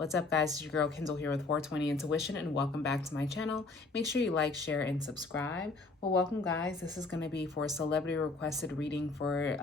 What's up, guys? It's your girl Kendall here with 420 Intuition, and welcome back to my channel. Make sure you like, share, and subscribe. Well, welcome, guys. This is going to be for a celebrity requested reading for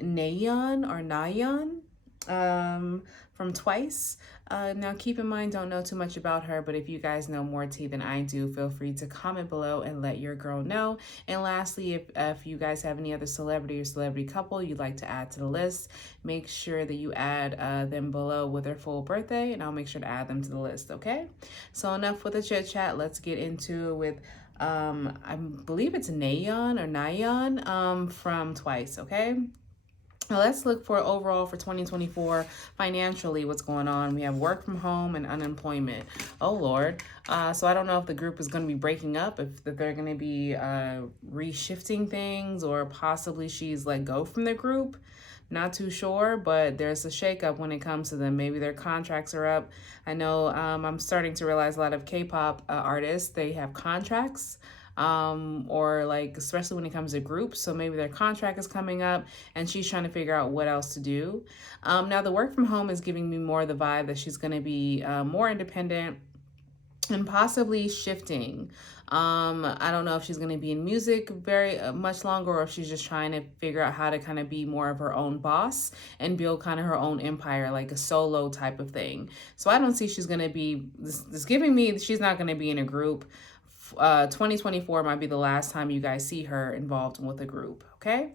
Nayeon from Twice. Now, keep in mind, don't know too much about her, but if you guys know more tea than I do, feel free to comment below and let your girl know. And lastly, if you guys have any other celebrity or celebrity couple you'd like to add to the list, make sure that you add them below with their full birthday, and I'll make sure to add them to the list, okay? So enough with the chit chat. Let's get into it with I believe it's Nayeon from Twice, okay? Now let's look for overall for 2024 financially what's going on. We have work from home and unemployment. Oh Lord. So I don't know if the group is going to be breaking up, if they're going to be reshifting things, or possibly she's let go from the group. Not too sure, but there's a shakeup when it comes to them. Maybe their contracts are up. I know I'm starting to realize a lot of K-pop artists, they have contracts. Or like, especially when it comes to groups. So maybe their contract is coming up and she's trying to figure out what else to do. Now the work from home is giving me more the vibe that she's going to be more independent and possibly shifting. I don't know if she's going to be in music very much longer, or if she's just trying to figure out how to kind of be more of her own boss and build kind of her own empire, like a solo type of thing. So I don't see she's going to be, this giving me she's not going to be in a group. 2024 might be the last time you guys see her involved with a group, okay?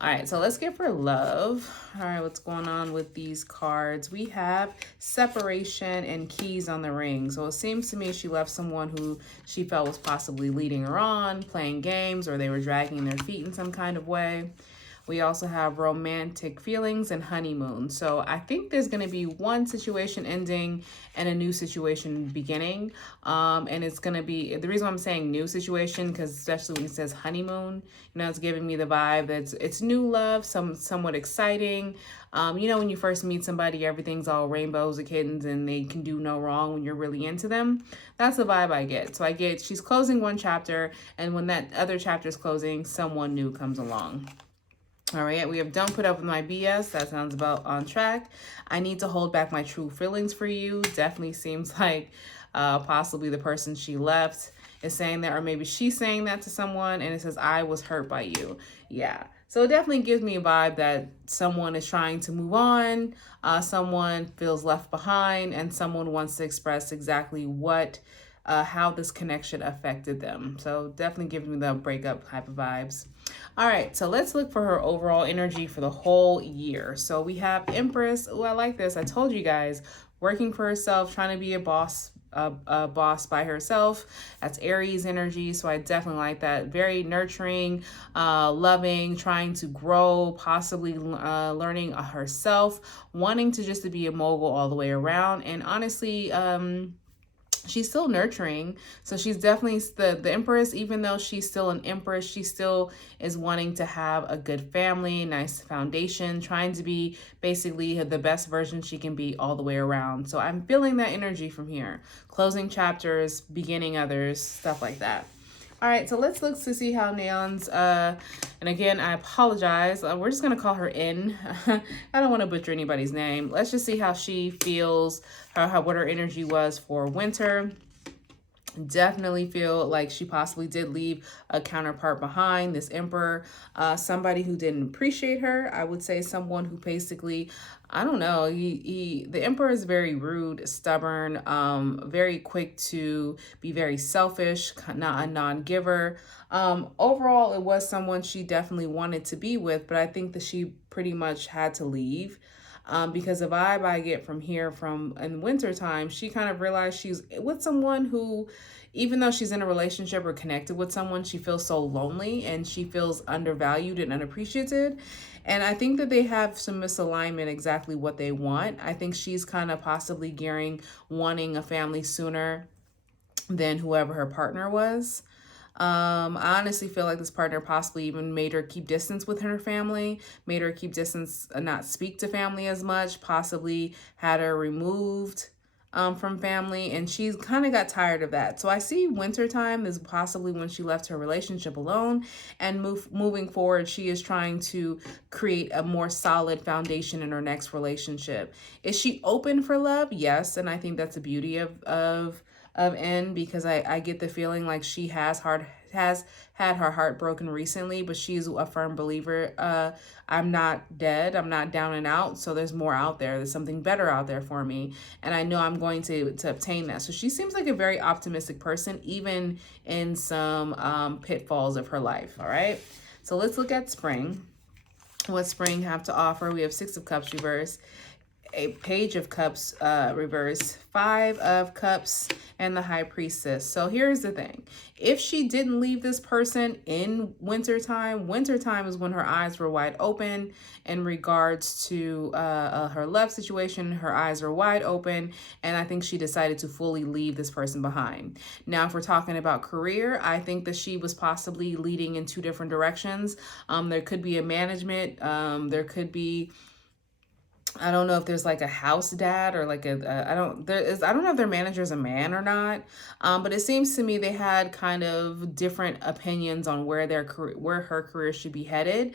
All right, so let's get for love. All right, what's going on with these cards? We have separation and keys on the ring. So it seems to me she left someone who she felt was possibly leading her on, playing games, or they were dragging their feet in some kind of way. We also have romantic feelings and honeymoon. So I think there's going to be one situation ending and a new situation beginning. And it's going to be, the reason why I'm saying new situation, because especially when it says honeymoon, you know, it's giving me the vibe that it's new love, somewhat exciting. You know, when you first meet somebody, everything's all rainbows and kittens and they can do no wrong when you're really into them. That's the vibe I get. So I get she's closing one chapter, and when that other chapter is closing, someone new comes along. All right, we have don't put up with my BS. That sounds about on track. I need to hold back my true feelings for you. Definitely seems like possibly the person she left is saying that, or maybe she's saying that to someone, and it says, I was hurt by you. Yeah. So it definitely gives me a vibe that someone is trying to move on, someone feels left behind, and someone wants to express exactly what, how this connection affected them. So definitely giving me the breakup type of vibes. All right, so let's look for her overall energy for the whole year. So we have Empress. Oh, I like this. I told you guys, working for herself, trying to be a boss by herself. That's Aries energy, so I definitely like that. Very nurturing, loving, trying to grow, possibly learning herself, wanting to just to be a mogul all the way around. And honestly, she's still nurturing. So she's definitely the Empress. Even though she's still an Empress, she still is wanting to have a good family, nice foundation, trying to be basically the best version she can be all the way around. So I'm feeling that energy from here. Closing chapters, beginning others, stuff like that. All right, so let's look to see how Nayeon's, and again, I apologize. We're just going to call her N. I don't want to butcher anybody's name. Let's just see how she feels, what her energy was for winter. Definitely feel like she possibly did leave a counterpart behind, this emperor, somebody who didn't appreciate her. I would say someone who basically, I don't know, the emperor is very rude, stubborn, very quick to be very selfish, not a non-giver. Overall, it was someone she definitely wanted to be with, but I think that she pretty much had to leave. Because the vibe I get from here from in wintertime, she kind of realized she's with someone who, even though she's in a relationship or connected with someone, she feels so lonely and she feels undervalued and unappreciated. And I think that they have some misalignment exactly what they want. I think she's kind of possibly wanting a family sooner than whoever her partner was. I honestly feel like this partner possibly even made her keep distance with her family, made her keep distance, not speak to family as much, possibly had her removed from family, and she's kind of got tired of that. So I see wintertime is possibly when she left her relationship alone, and moving forward, she is trying to create a more solid foundation in her next relationship. Is she open for love? Yes, and I think that's the beauty of N, because I get the feeling like she has had her heart broken recently, but she's a firm believer. I'm not dead. I'm not down and out. So there's more out there. There's something better out there for me. And I know I'm going to obtain that. So she seems like a very optimistic person, even in some pitfalls of her life. All right. So let's look at spring. What spring have to offer? We have Six of Cups reverse, a Page of Cups reverse, Five of Cups, and the High Priestess. So here's the thing. If she didn't leave this person in wintertime is when her eyes were wide open in regards to her love situation. Her eyes were wide open, and I think she decided to fully leave this person behind. Now, if we're talking about career, I think that she was possibly leading in two different directions. There could be a management, there could be, I don't know if there's like a house dad or like I don't know if their manager's a man or not. But it seems to me they had kind of different opinions on where her career should be headed.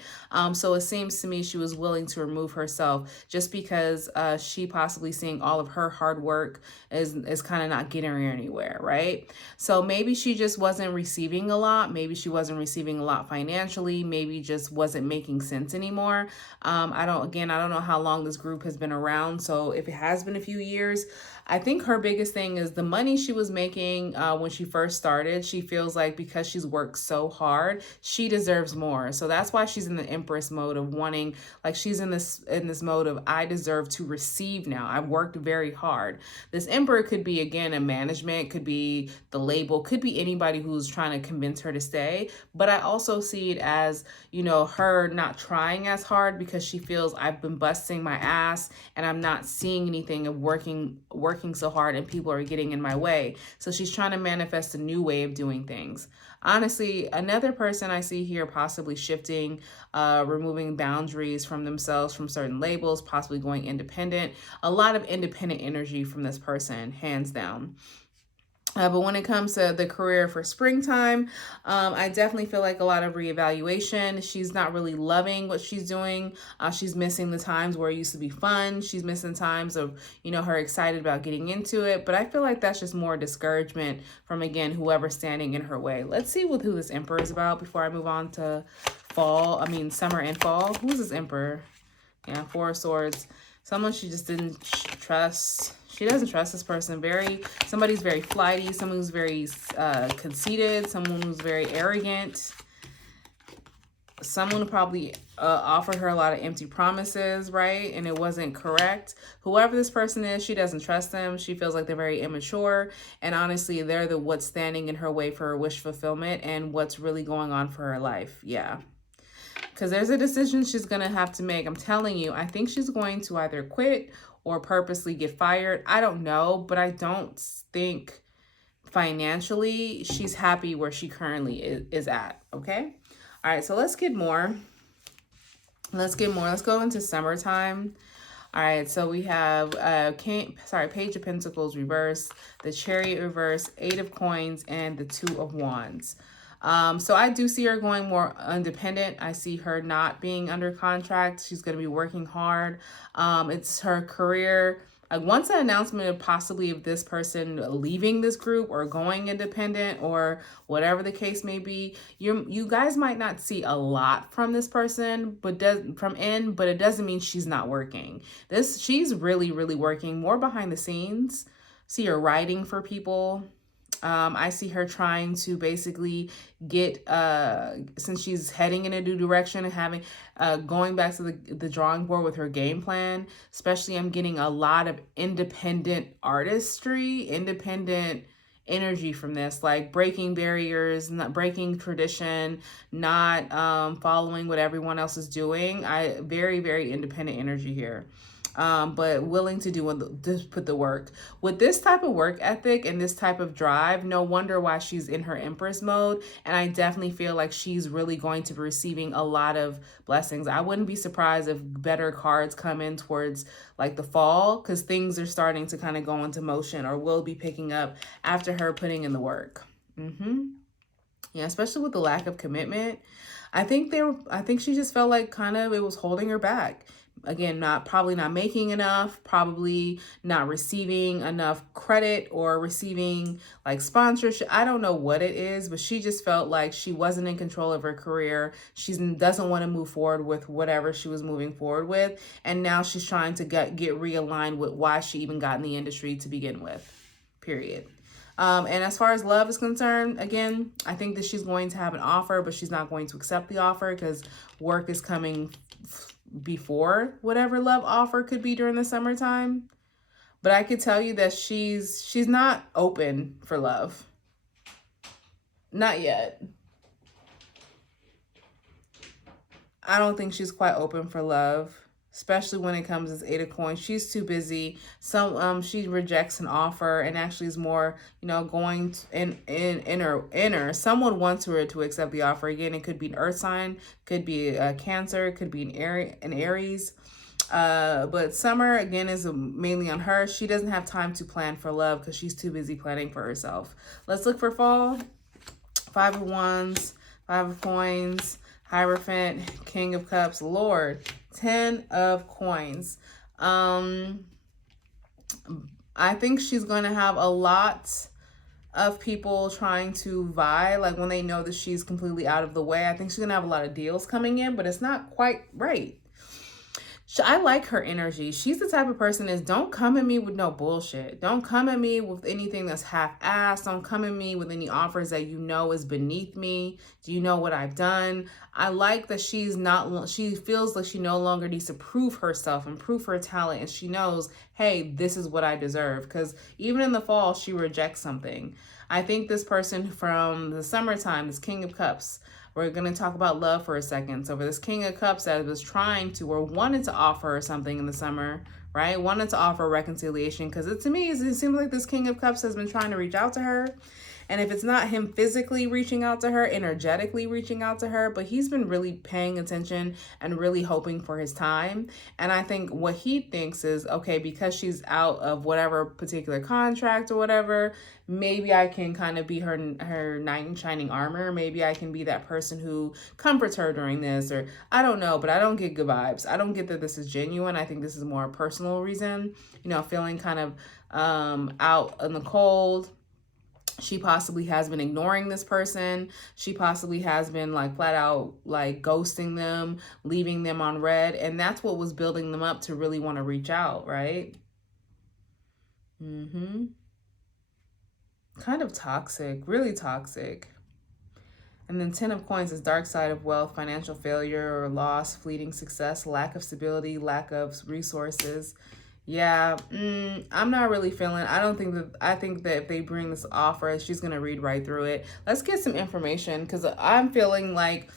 So it seems to me she was willing to remove herself just because she possibly seeing all of her hard work is kind of not getting her anywhere, right? So maybe she just wasn't receiving a lot. Maybe she wasn't receiving a lot financially. Maybe just wasn't making sense anymore. I don't know how long this group has been around. So if it has been a few years, I think her biggest thing is the money she was making when she first started. She feels like because she's worked so hard, she deserves more. So that's why she's in the Empress mode of wanting, like she's in this mode of I deserve to receive now. I've worked very hard. This Emperor could be, again, a management, could be the label, could be anybody who's trying to convince her to stay. But I also see it as, her not trying as hard because she feels I've been busting my ass and I'm not seeing anything of working so hard and people are getting in my way. So she's trying to manifest a new way of doing things. Honestly, another person I see here possibly shifting, removing boundaries from themselves, from certain labels, possibly going independent. A lot of independent energy from this person, hands down. But when it comes to the career for springtime, I definitely feel like a lot of reevaluation. She's not really loving what she's doing. She's missing the times where it used to be fun. She's missing times of, her excited about getting into it. But I feel like that's just more discouragement from, again, whoever's standing in her way. Let's see who this Emperor is about before I move on to summer and fall. Who's this Emperor? Yeah, Four of Swords. Someone she just didn't trust. She doesn't trust this person. Somebody's very flighty, someone who's very conceited, someone who's very arrogant. Someone probably offered her a lot of empty promises, right? And it wasn't correct. Whoever this person is, she doesn't trust them. She feels like they're very immature. And honestly, they're what's standing in her way for her wish fulfillment and what's really going on for her life. Yeah. Because there's a decision she's going to have to make. I'm telling you, I think she's going to either quit or purposely get fired. I don't know, but I don't think financially she's happy where she currently is at, okay? All right, so let's get more. Let's go into summertime. All right, so we have Page of Pentacles reverse, the Chariot reverse, Eight of Coins, and the Two of Wands. So I do see her going more independent. I see her not being under contract. She's going to be working hard. It's her career. Once an announcement of possibly of this person leaving this group or going independent or whatever the case may be, you guys might not see a lot from this person, but it doesn't mean she's not working. She's really, really working more behind the scenes. See her writing for people. I see her trying to basically get, since she's heading in a new direction and having, going back to the drawing board with her game plan, especially I'm getting a lot of independent artistry, independent energy from this, like breaking barriers, not breaking tradition, not following what everyone else is doing. Very, very independent energy here. but willing to to put the work. With this type of work ethic and this type of drive, no wonder why she's in her Empress mode. And I definitely feel like she's really going to be receiving a lot of blessings. I wouldn't be surprised if better cards come in towards like the fall, because things are starting to kind of go into motion or will be picking up after her putting in the work. Yeah, especially with the lack of commitment. I think she just felt like kind of it was holding her back. Again, probably not making enough, probably not receiving enough credit or receiving like sponsorship. I don't know what it is, but she just felt like she wasn't in control of her career. She doesn't want to move forward with whatever she was moving forward with. And now she's trying to get realigned with why she even got in the industry to begin with, period. And as far as love is concerned, again, I think that she's going to have an offer, but she's not going to accept the offer because work is coming before whatever love offer could be during the summertime. But I could tell you that she's not open for love. Not yet. I don't think she's quite open for love, especially when it comes as 8 of coins. She's too busy. She rejects an offer and actually is more, going in her inner. Someone wants her to accept the offer. Again, it could be an earth sign, could be a Cancer, could be an Aries. But summer, again, is mainly on her. She doesn't have time to plan for love because she's too busy planning for herself. Let's look for fall. 5 of Wands, 5 of Coins, Hierophant, King of Cups, Lord, 10 of Coins. I think she's going to have a lot of people trying to vie, like when they know that she's completely out of the way. I think she's going to have a lot of deals coming in, but it's not quite right. I like her energy. She's the type of person is don't come at me with no bullshit. Don't come at me with anything that's half-assed. Don't come at me with any offers that is beneath me. Do you know what I've done? I like that she feels like she no longer needs to prove herself and prove her talent. And she knows, hey, this is what I deserve. Because even in the fall, she rejects something. I think this person from the summertime, this King of Cups, we're going to talk about love for a second. So for this King of Cups that was trying to or wanted to offer her something in the summer, right? Wanted to offer reconciliation because to me, it seems like this King of Cups has been trying to reach out to her. And if it's not him physically reaching out to her, energetically reaching out to her, but he's been really paying attention and really hoping for his time. And I think what he thinks is, okay, because she's out of whatever particular contract or whatever, maybe I can kind of be her knight in shining armor. Maybe I can be that person who comforts her during this, or I don't know, but I don't get good vibes. I don't get that this is genuine. I think this is more a personal reason, feeling kind of out in the cold. She possibly has been ignoring this person. She possibly has been like flat out like ghosting them, leaving them on red. And that's what was building them up to really want to reach out, right? Kind of toxic, really toxic. And then 10 of Coins is dark side of wealth, financial failure or loss, fleeting success, lack of stability, lack of resources. Yeah, I'm not really feeling, I think that if they bring this offer, she's going to read right through it. Let's get some information because I'm feeling like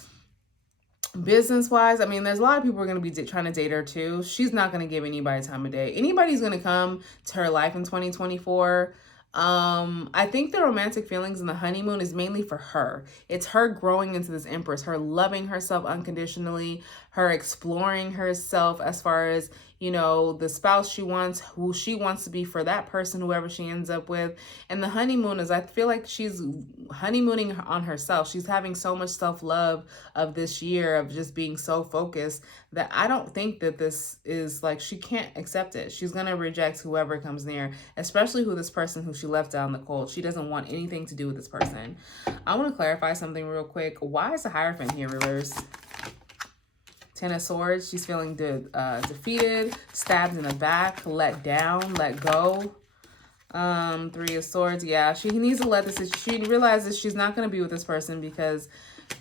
business-wise, I mean, there's a lot of people who are going to be trying to date her too. She's not going to give anybody time of day. Anybody's going to come to her life in 2024. I think the romantic feelings in the honeymoon is mainly for her. It's her growing into this Empress, her loving herself unconditionally, her exploring herself as far as, the spouse she wants, who she wants to be for that person, whoever she ends up with. And the honeymoon is, I feel like she's honeymooning on herself. She's having so much self-love of this year of just being so focused that I don't think that this is like, she can't accept it. She's going to reject whoever comes near, especially this person who she left out in the cold. She doesn't want anything to do with this person. I want to clarify something real quick. Why is the Hierophant here reversed? 10 of Swords, she's feeling defeated, stabbed in the back, let down, let go. 3 of Swords, yeah, she needs to let this, she realizes she's not going to be with this person because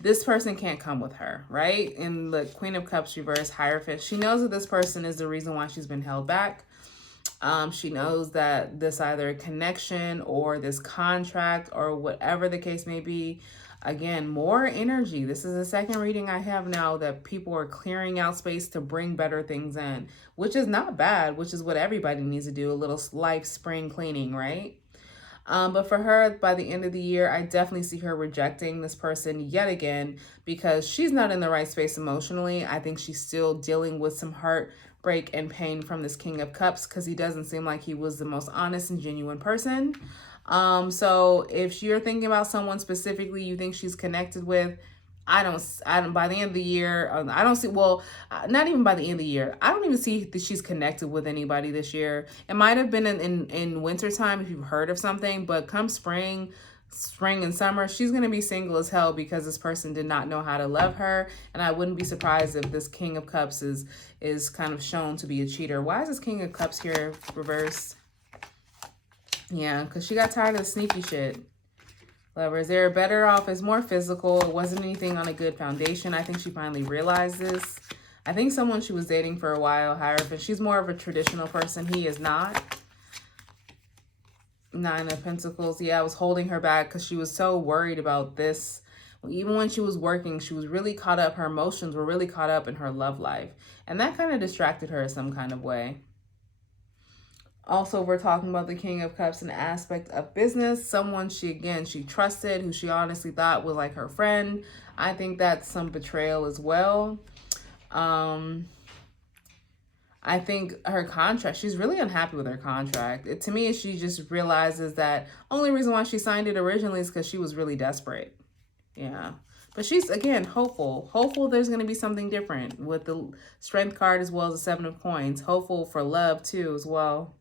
this person can't come with her, right? In the Queen of Cups reverse, Hierophant, she knows that this person is the reason why she's been held back. She knows that this either connection or this contract or whatever the case may be, Again, more energy. This is the second reading I have now that people are clearing out space to bring better things in, which is not bad, which is what everybody needs to do, a little life spring cleaning, right? But for her, by the end of the year, I definitely see her rejecting this person yet again because she's not in the right space emotionally. I think she's still dealing with some heartbreak and pain from this King of Cups because he doesn't seem like he was the most honest and genuine person. So if you're thinking about someone specifically you think she's connected with, I don't, by the end of the year, I don't see, well, not even by the end of the year, I don't even see that she's connected with anybody this year. It might have been in winter time if you've heard of something, but come spring and summer, she's going to be single as hell because this person did not know how to love her. And I wouldn't be surprised if this King of Cups is kind of shown to be a cheater. Why is this King of Cups here reversed? Yeah, because she got tired of the sneaky shit. Lovers, they're better off. It's more physical. It wasn't anything on a good foundation. I think she finally realized this. I think someone she was dating for a while, however, she's more of a traditional person. He is not. Nine of Pentacles. Yeah, I was holding her back because she was so worried about this. Even when she was working, she was really caught up. Her emotions were really caught up in her love life. And that kind of distracted her in some kind of way. Also, we're talking about the King of Cups, an aspect of business. Someone she trusted, who she honestly thought was like her friend. I think that's some betrayal as well. I think her contract, she's really unhappy with her contract. To me, she just realizes that only reason why she signed it originally is because she was really desperate. Yeah. But she's, again, hopeful. Hopeful there's going to be something different with the Strength card as well as the Seven of Coins. Hopeful for love, too, as well.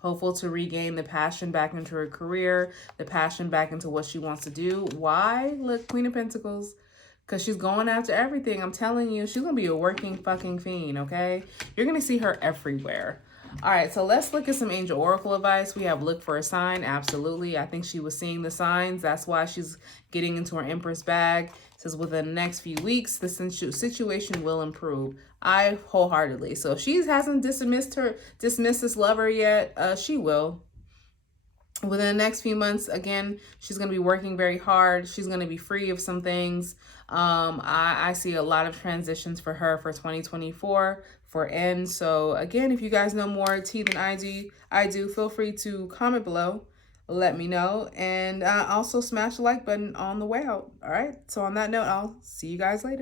Hopeful to regain the passion back into her career, the passion back into what she wants to do. Why? Look, Queen of Pentacles. Because she's going after everything. I'm telling you, she's going to be a working fucking fiend, okay? You're going to see her everywhere. All right, so let's look at some angel oracle advice. We have look for a sign. Absolutely. I think she was seeing the signs. That's why she's getting into her Empress bag. It says within the next few weeks, the situation will improve. I wholeheartedly. So if she hasn't dismissed this lover yet, she will. Within the next few months, again, she's going to be working very hard. She's going to be free of some things. I see a lot of transitions for her for 2024 for end. So again, if you guys know more tea than I do, feel free to comment below. Let me know. And also smash the like button on the way out. All right. So on that note, I'll see you guys later.